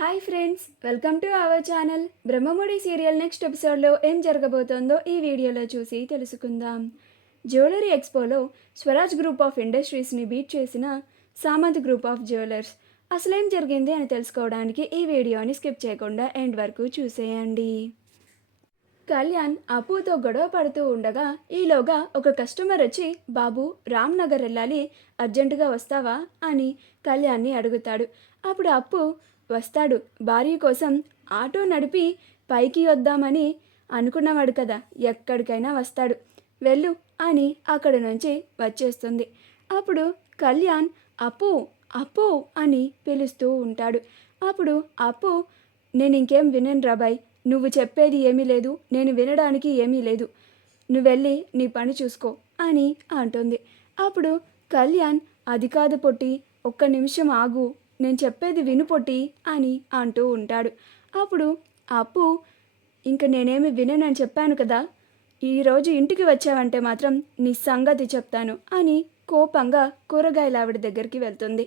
Hi friends, welcome to our channel. Brahmamudi serial next ఎపిసోడ్లో ఏం జరగబోతోందో ఈ వీడియోలో చూసి తెలుసుకుందాం. జ్యువెలరీ ఎక్స్పోలో స్వరాజ్ గ్రూప్ ఆఫ్ ఇండస్ట్రీస్ని బీట్ చేసిన సామంత్ గ్రూప్ ఆఫ్ జ్యువెలర్స్. అసలేం జరిగింది అని తెలుసుకోవడానికి ఈ వీడియోని స్కిప్ చేయకుండా ఎండ్ వరకు చూసేయండి. కళ్యాణ్ అప్పుతో గొడవ పడుతూ ఉండగా ఈలోగా ఒక కస్టమర్ వచ్చి, బాబు రామ్నగర్ వెళ్ళాలి, అర్జెంటుగా వస్తావా అని కళ్యాణ్ని అడుగుతాడు. అప్పుడు అప్పు వస్తాడు. భార్య కోసం ఆటో నడిపి పైకి వద్దామని అనుకున్నవాడు కదా, ఎక్కడికైనా వస్తాడు, వెళ్ళు అని అక్కడి నుంచి వచ్చేస్తుంది. అప్పుడు కళ్యాణ్ అప్పు అప్పు అని పిలుస్తూ ఉంటాడు. అప్పుడు అప్పు, నేను ఇంకేం వినను రాబాయ్, నువ్వు చెప్పేది ఏమీ లేదు, నేను వినడానికి ఏమీ లేదు, నువ్వు వెళ్ళి నీ పని చూసుకో అని అంటుంది. అప్పుడు కళ్యాణ్, అది కాదు పొట్టి, ఒక్క నిమిషం ఆగు, నేను చెప్పేది విను పొట్టి అని అంటూ ఉంటాడు. అప్పుడు అప్పు, ఇంక నేనేమి విననని చెప్పాను కదా, ఈరోజు ఇంటికి వచ్చావంటే మాత్రం నీ సంగతి చెప్తాను అని కోపంగా కూరగాయల ఆవిడ దగ్గరికి వెళ్తుంది.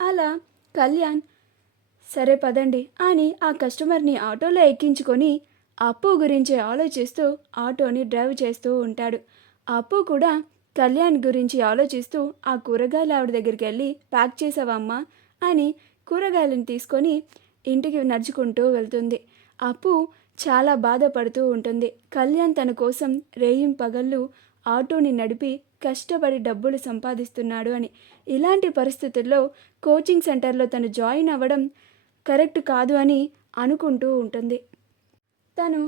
అలా కళ్యాణ్, సరే పదండి అని ఆ కస్టమర్ని ఆటోలో ఎక్కించుకొని అప్పు గురించి ఆలోచిస్తూ ఆటోని డ్రైవ్ చేస్తూ ఉంటాడు. అప్పు కూడా కళ్యాణ్ గురించి ఆలోచిస్తూ ఆ కూరగాయల ఆవిడ దగ్గరికి వెళ్ళి, ప్యాక్ చేసావమ్మా అని కూరగాయలను తీసుకొని ఇంటికి నడుచుకుంటూ వెళ్తుంది. అప్పు చాలా బాధపడుతూ ఉంటుంది. కళ్యాణ్ తన కోసం రేయింపగళ్ళు ఆటోని నడిపి కష్టపడి డబ్బులు సంపాదిస్తున్నాడు అని. ఇలాంటి పరిస్థితుల్లో కోచింగ్ సెంటర్లో తను జాయిన్ అవ్వడం కరెక్ట్ కాదు అని అనుకుంటూ ఉంటుంది. తను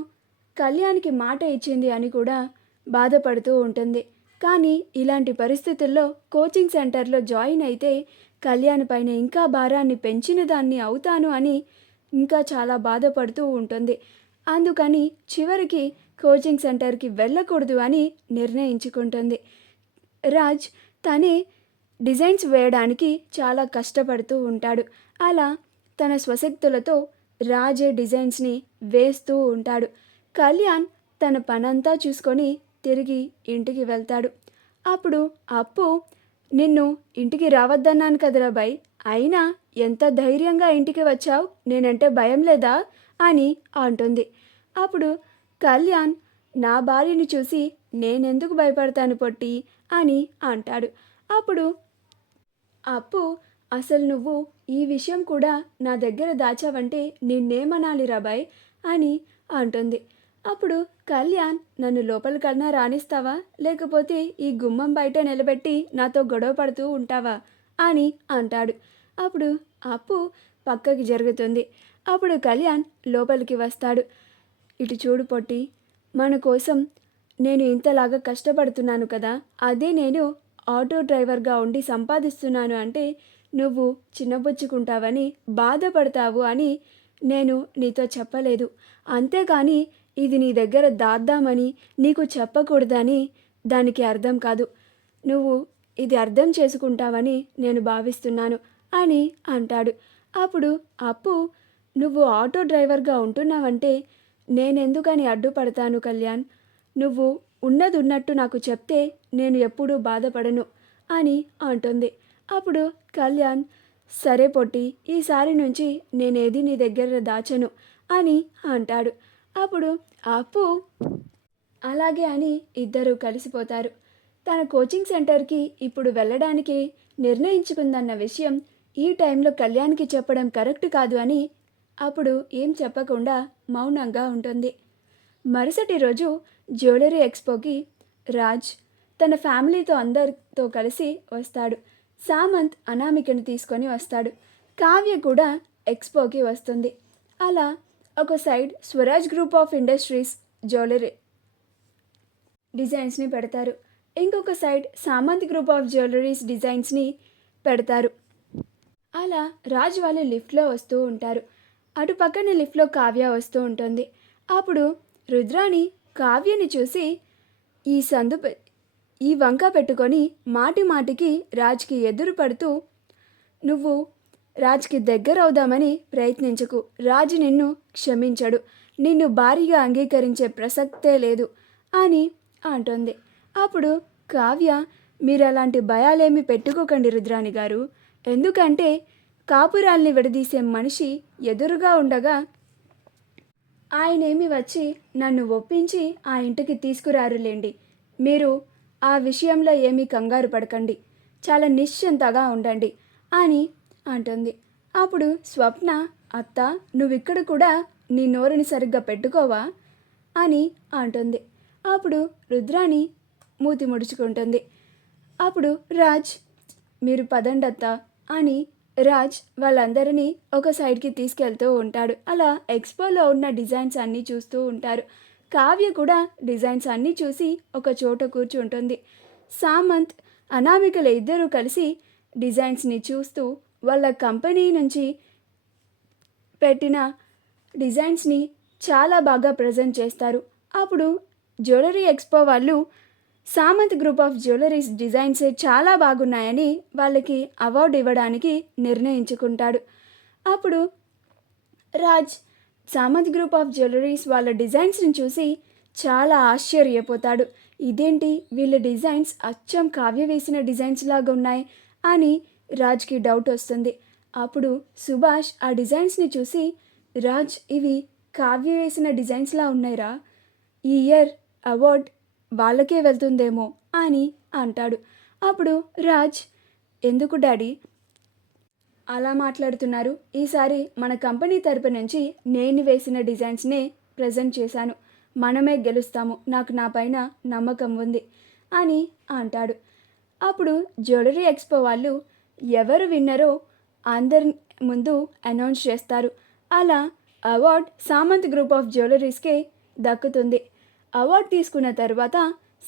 కళ్యాణ్కి మాట ఇచ్చింది అని కూడా బాధపడుతూ ఉంటుంది. కానీ ఇలాంటి పరిస్థితుల్లో కోచింగ్ సెంటర్లో జాయిన్ అయితే కళ్యాణ్ పైన ఇంకా భారాన్ని పెంచిన దాన్ని అవుతాను అని ఇంకా చాలా బాధపడుతూ ఉంటుంది. అందుకని చివరికి కోచింగ్ సెంటర్కి వెళ్ళకూడదు అని నిర్ణయించుకుంటుంది. రాజ్ తనే డిజైన్స్ వేయడానికి చాలా కష్టపడుతూ ఉంటాడు. అలా తన స్వశక్తులతో రాజే డిజైన్స్ని వేస్తూ ఉంటాడు. కళ్యాణ్ తన పనంతా చూసుకొని తిరిగి ఇంటికి వెళ్తాడు. అప్పుడు అప్పు, నిన్ను ఇంటికి రావద్దన్నాను కదరా బాయ్, అయినా ఎంత ధైర్యంగా ఇంటికి వచ్చావు, నేనంటే భయం లేదా అని అంటుంది. అప్పుడు కళ్యాణ్, నా భార్యని చూసి నేనెందుకు భయపడతాను పొట్టి అని అంటాడు. అప్పుడు అప్పు, అసలు నువ్వు ఈ విషయం కూడా నా దగ్గర దాచావంటే నిన్నేమనాలి రాబాయ్ అని అంటుంది. అప్పుడు కళ్యాణ్, నన్ను లోపలికన్నా రాణిస్తావా, లేకపోతే ఈ గుమ్మం బయట నిలబెట్టి నాతో గొడవ పడుతూ ఉంటావా అని అంటాడు. అప్పుడు అప్పు పక్కకి జరుగుతుంది. అప్పుడు కళ్యాణ్ లోపలికి వస్తాడు. ఇటు చూడు పొట్టి, మన కోసం నేను ఇంతలాగా కష్టపడుతున్నాను కదా, అదే నేను ఆటో డ్రైవర్గా ఉండి సంపాదిస్తున్నాను అంటే నువ్వు చిన్నబుచ్చుకుంటావని బాధపడతావు అని నేను నీతో చెప్పలేదు. అంతేకాని ఇది నీ దగ్గర దాద్దామని నీకు చెప్పకూడదని దానికి అర్థం కాదు. నువ్వు ఇది అర్థం చేసుకుంటావని నేను భావిస్తున్నాను అని అంటాడు. అప్పుడు అప్పు, నువ్వు ఆటో డ్రైవర్గా ఉంటున్నావంటే నేనెందుకని అడ్డుపడతాను కళ్యాణ్, నువ్వు ఉన్నది ఉన్నట్టు నాకు చెప్తే నేను ఎప్పుడూ బాధపడను అని అంటుంది. అప్పుడు కళ్యాణ్, సరే పొట్టి, ఈసారి నుంచి నేనేది నీ దగ్గర దాచను అని అంటాడు. అప్పుడు అప్పు అలాగే అని ఇద్దరూ కలిసిపోతారు. తన కోచింగ్ సెంటర్కి ఇప్పుడు వెళ్ళడానికి నిర్ణయించుకుందన్న విషయం ఈ టైంలో కళ్యాణ్కి చెప్పడం కరెక్ట్ కాదు అని అప్పుడు ఏం చెప్పకుండా మౌనంగా ఉంటుంది. మరుసటి రోజు జ్యువెలరీ ఎక్స్పోకి రాజ్ తన ఫ్యామిలీతో అందరితో కలిసి వస్తాడు. సామంత్ అనామికను తీసుకొని వస్తాడు. కావ్య కూడా ఎక్స్పోకి వస్తుంది. అలా ఒక side Swaraj group of industries jewellery డిజైన్స్ని పెడతారు. ఇంకొక side Samant group of jewelleries డిజైన్స్ని పెడతారు. అలా రాజ్ వాళ్ళు లిఫ్ట్లో వస్తూ ఉంటారు. అటు పక్కన లిఫ్ట్లో కావ్య వస్తూ ఉంటుంది. అప్పుడు రుద్రాణి కావ్యని చూసి ఈ వంక పెట్టుకొని మాటి మాటికి రాజ్కి ఎదురు పడుతూ, నువ్వు రాజ్కి దగ్గర అవుదామని ప్రయత్నించకు, రాజు నిన్ను క్షమించడు, నిన్ను భారీగా అంగీకరించే ప్రసక్తే లేదు అని అంటుంది. అప్పుడు కావ్య, మీరు అలాంటి భయాలేమి పెట్టుకోకండి రుద్రాణి గారు, ఎందుకంటే కాపురాల్ని విడదీసే మనిషి ఎదురుగా ఉండగా ఆయనేమి వచ్చి నన్ను ఒప్పించి ఆ ఇంటికి తీసుకురారులేండి. మీరు ఆ విషయంలో ఏమీ కంగారు పడకండి, చాలా నిశ్చింతగా ఉండండి అని అంటుంది. అప్పుడు స్వప్న, అత్త నువ్విక్కడ కూడా నీ నోరుని సరిగ్గా పెట్టుకోవా అని అంటుంది. అప్పుడు రుద్రాణి మూతి ముడుచుకుంటుంది. అప్పుడు రాజ్, మీరు పదండత్త అని రాజ్ వాళ్ళందరినీ ఒక సైడ్కి తీసుకెళ్తూ ఉంటాడు. అలా ఎక్స్పోలో ఉన్న డిజైన్స్ అన్నీ చూస్తూ ఉంటారు. కావ్య కూడా డిజైన్స్ అన్నీ చూసి ఒక చోట కూర్చుంటుంది. సామంత్, అనామికల ఇద్దరూ కలిసి డిజైన్స్ని చూస్తూ వాళ్ళ కంపెనీ నుంచి పెట్టిన డిజైన్స్ని చాలా బాగా ప్రజెంట్ చేస్తారు. అప్పుడు జ్యువెలరీ ఎక్స్పో వాళ్ళు Samant group of jewelleries designs చాలా బాగున్నాయని వాళ్ళకి అవార్డు ఇవ్వడానికి నిర్ణయించుకుంటాడు. అప్పుడు Raj Samant group of jewelleries వాళ్ళ డిజైన్స్ని చూసి చాలా ఆశ్చర్యపోతాడు. ఇదేంటి వీళ్ళ డిజైన్స్ అచ్చం కావ్య వేసిన డిజైన్స్ లాగా ఉన్నాయి అని రాజ్కి డౌట్ వస్తుంది. అప్పుడు సుభాష్ ఆ డిజైన్స్ని చూసి, రాజ్ ఇవి కావ్య వేసిన డిజైన్స్లా ఉన్నాయిరా, ఈ ఇయర్ అవార్డ్ వాళ్ళకే వెళ్తుందేమో అని అంటాడు. అప్పుడు రాజ్, ఎందుకు డాడీ అలా మాట్లాడుతున్నారు? ఈసారి మన కంపెనీ తరపు నుంచి నేను వేసిన డిజైన్స్నే ప్రజెంట్ చేశాను, మనమే గెలుస్తాము, నాకు నా పైన నమ్మకం ఉంది అని అంటాడు. అప్పుడు జ్యువెలరీ ఎక్స్పో వాళ్ళు ఎవరు విన్నరో అందరి ముందు అనౌన్స్ చేస్తారు. అలా అవార్డ్ సామంత్ గ్రూప్ ఆఫ్ జ్యువెలరీస్కే దక్కుతుంది. అవార్డు తీసుకున్న తర్వాత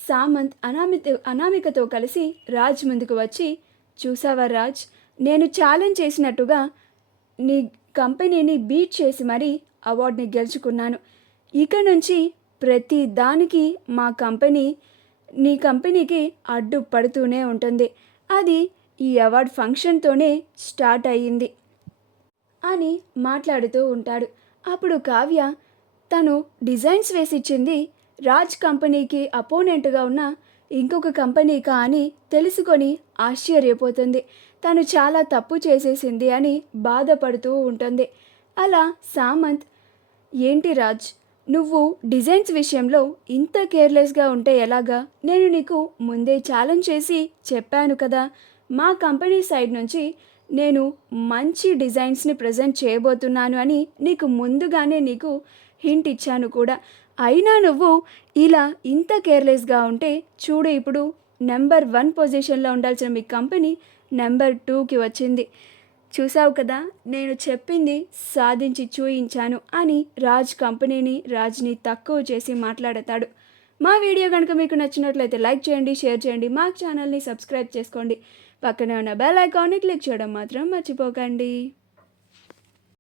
సామంత్ అనామికతో కలిసి రాజ్ ముందుకు వచ్చి, చూసావా రాజ్, నేను ఛాలెంజ్ చేసినట్టుగా నీ కంపెనీని బీట్ చేసి మరీ అవార్డుని గెలుచుకున్నాను. ఇక నుంచి ప్రతి దానికి మా కంపెనీ నీ కంపెనీకి అడ్డు పడుతూనే ఉంటుంది. అది ఈ అవార్డ్ ఫంక్షన్తోనే స్టార్ట్ అయ్యింది అని మాట్లాడుతూ ఉంటాడు. అప్పుడు కావ్య తను డిజైన్స్ వేసిచ్చింది రాజ్ కంపెనీకి అపోనెంట్గా ఉన్న ఇంకొక కంపెనీకా అని తెలుసుకొని ఆశ్చర్యపోతుంది. తను చాలా తప్పు చేసేసింది అని బాధపడుతూ ఉంటుంది. అలా సామంత్, ఏంటి రాజ్, నువ్వు డిజైన్స్ విషయంలో ఇంత కేర్లెస్గా ఉంటే ఎలాగా? నేను నీకు ముందే ఛాలెంజ్ చేసి చెప్పాను కదా, మా కంపెనీ సైడ్ నుంచి నేను మంచి డిజైన్స్ని ప్రజెంట్ చేయబోతున్నాను అని నీకు ముందుగానే నీకు హింట్ ఇచ్చాను కూడా. అయినా నువ్వు ఇలా ఇంత కేర్లెస్గా ఉంటే చూడు, ఇప్పుడు నెంబర్ 1 పొజిషన్లో ఉండాల్సిన మీ కంపెనీ నెంబర్ 2కి వచ్చింది. చూసావు కదా, నేను చెప్పింది సాధించి చూయించాను అని రాజ్ని తక్కువ చేసి మాట్లాడతాడు. మా వీడియో కనుక మీకు నచ్చినట్లయితే లైక్ చేయండి, షేర్ చేయండి, మా ఛానల్ని సబ్స్క్రైబ్ చేసుకోండి, పక్కనే ఉన్న బెల్ ఐకాన్ని క్లిక్ చేయడం మాత్రం మర్చిపోకండి.